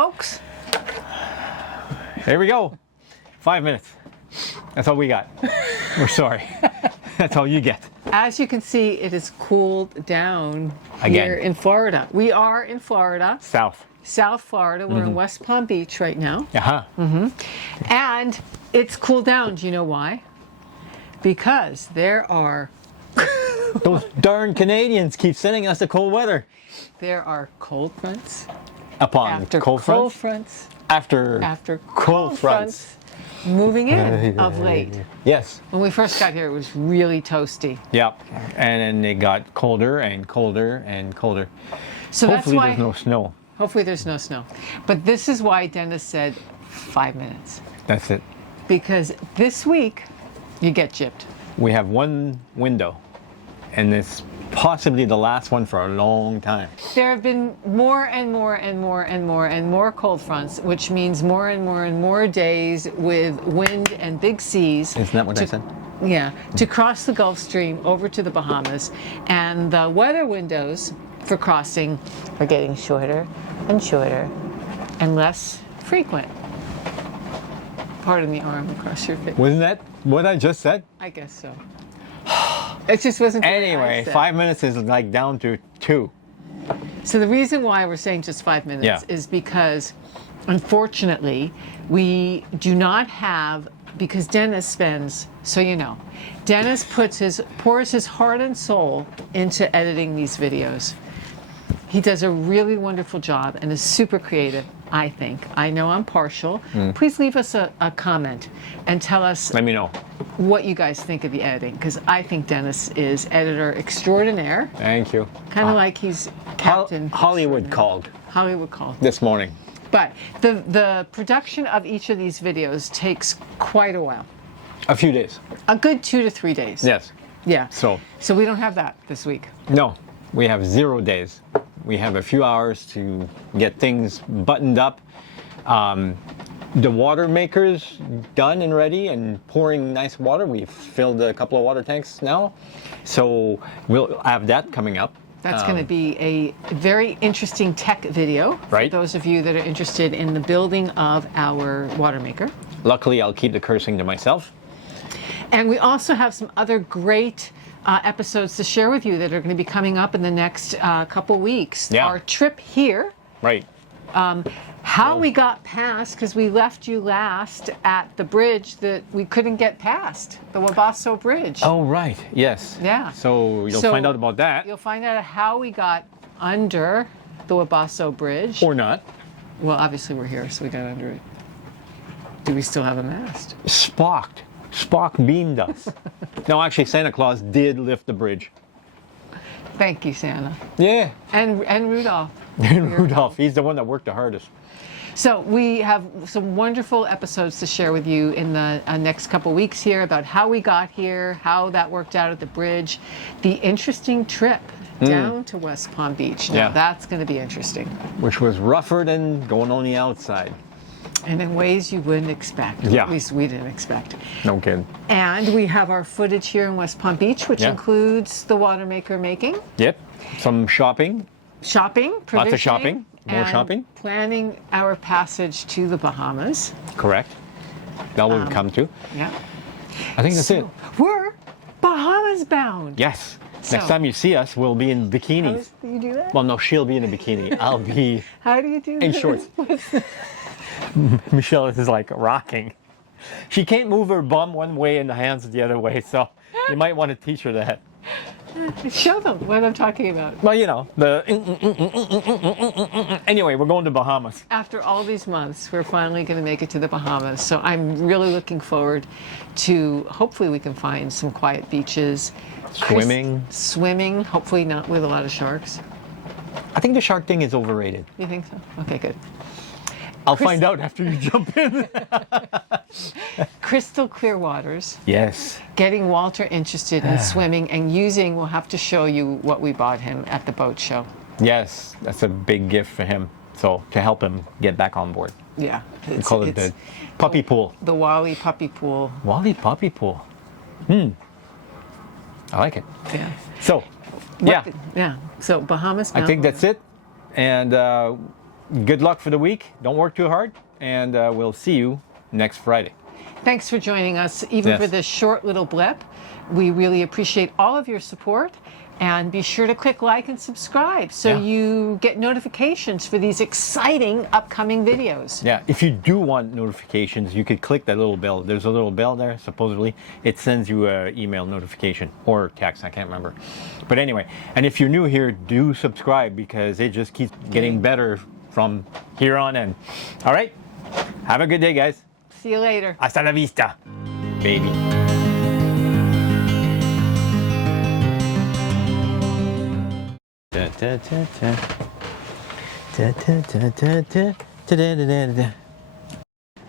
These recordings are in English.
folks. There we go. 5 minutes. That's all we got. We're sorry. That's all you get. As you can see, it has cooled down Again. here in Florida. We are in Florida, South Florida. We're in West Palm Beach right now. And it's cooled down. Do you know why? Because there are Those darn Canadians keep sending us the cold weather. there are cold fronts Upon after cold fronts? after cold fronts moving in of late. Yes. When we first got here, it was really toasty. Yep. And then it got colder and colder and colder. So Hopefully that's why. there's no snow. Hopefully there's no snow. But this is why Dennis said 5 minutes. That's it. Because this week, you get gypped. We have one window, and it's possibly the last one for a long time. There have been more and more and more and more and more cold fronts, which means more and more and more days with wind and big seas. Isn't that what I said? Yeah, to cross the Gulf Stream over to the Bahamas. And the weather windows for crossing are getting shorter and shorter and less frequent. Pardon the arm across your face. Wasn't that what I just said? I guess so. It just wasn't the way I Anyway, said. 5 minutes is like down to 2. So the reason why we're saying just 5 minutes is because, unfortunately, we do not have, because Dennis spends, so you know, Dennis pours his heart and soul into editing these videos. He does a really wonderful job and is super creative, I think. I know I'm partial. Please leave us a comment and tell us Let me know. what you guys think of the editing, because I think Dennis is editor extraordinaire. Thank you. Kind of like he's captain. Hollywood called Hollywood called. this morning. But the production of each of these videos takes quite a while. A few days. A good 2 to 3 days. Yes. Yeah. So, we don't have that this week. no, we have 0 days. We have a few hours to get things buttoned up. The water maker's done and ready and pouring nice water. We've filled a couple of water tanks now. So we'll have that coming up. That's going to be a very interesting tech video Right. for those of you that are interested in the building of our water maker. Luckily, I'll keep the cursing to myself. And we also have some other great episodes to share with you that are going to be coming up in the next couple weeks. Yeah. Our trip here, Right. how we got past, because we left you last at the bridge that we couldn't get past, the Wabasso Bridge. Oh, right. Yes. Yeah. So you'll So find out about that. You'll find out how we got under the Wabasso Bridge. Or not. Well, obviously we're here, so we got under it. Do we still have a mast? Spock beamed us. No, actually, Santa Claus did lift the bridge. Thank you, Santa. Yeah. And Rudolph. And Rudolph, he's the one that worked the hardest. So we have some wonderful episodes to share with you in the next couple weeks here about how we got here, how that worked out at the bridge, the interesting trip down to West Palm Beach. Now Yeah. that's going to be interesting. Which was rougher than going on the outside. And in ways you wouldn't expect. Yeah. At least we didn't expect. No kidding. And we have our footage here in West Palm Beach, which Yeah. includes the water maker making, Yep. Some shopping. shopping, Lots of provisioning, shopping. More and shopping. planning our passage to the Bahamas. Correct. That will come to. Yeah. I think that's it. We're Bahamas bound. Yes. Next So- time you see us, we'll be in bikinis. Do you do that? Well, no, she'll be in a bikini. I'll be How do you do that? in shorts. Michelle is like rocking. She can't move her bum one way and the hands the other way, so you might want to teach her that. Show them what I'm talking about. Well, you know, the anyway, we're going to Bahamas. After all these months, we're finally going to make it to the Bahamas. So I'm really looking forward to, hopefully we can find some quiet beaches. Swimming, hopefully not with a lot of sharks. I think the shark thing is overrated. You think so? Okay, good. I'll find out after you jump in. Crystal clear waters. Yes. Getting Walter interested in swimming and using, we'll have to show you what we bought him at the boat show. Yes, that's a big gift for him. So to help him get back on board. Yeah. We call it the puppy pool. The Wally puppy pool. Wally puppy pool. I like it. Yeah. So, yeah, Yeah. So Bahamas. I think that's it. And good luck for the week. Don't work too hard, and we'll see you next Friday. Thanks for joining us, even for this short little blip. We really appreciate all of your support. And be sure to click like and subscribe so you get notifications for these exciting upcoming videos. Yeah, if you do want notifications, you could click that little bell. There's a little bell there, supposedly. It sends you an email notification or text, I can't remember. But anyway, and if you're new here, do subscribe because it just keeps getting better from here on in. All right, have a good day, guys. See you later. Hasta la vista, baby.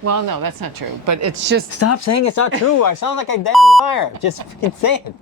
Well, no, that's not true, but it's just... Stop saying it's not true. I sound like a damn liar. Just fucking say it.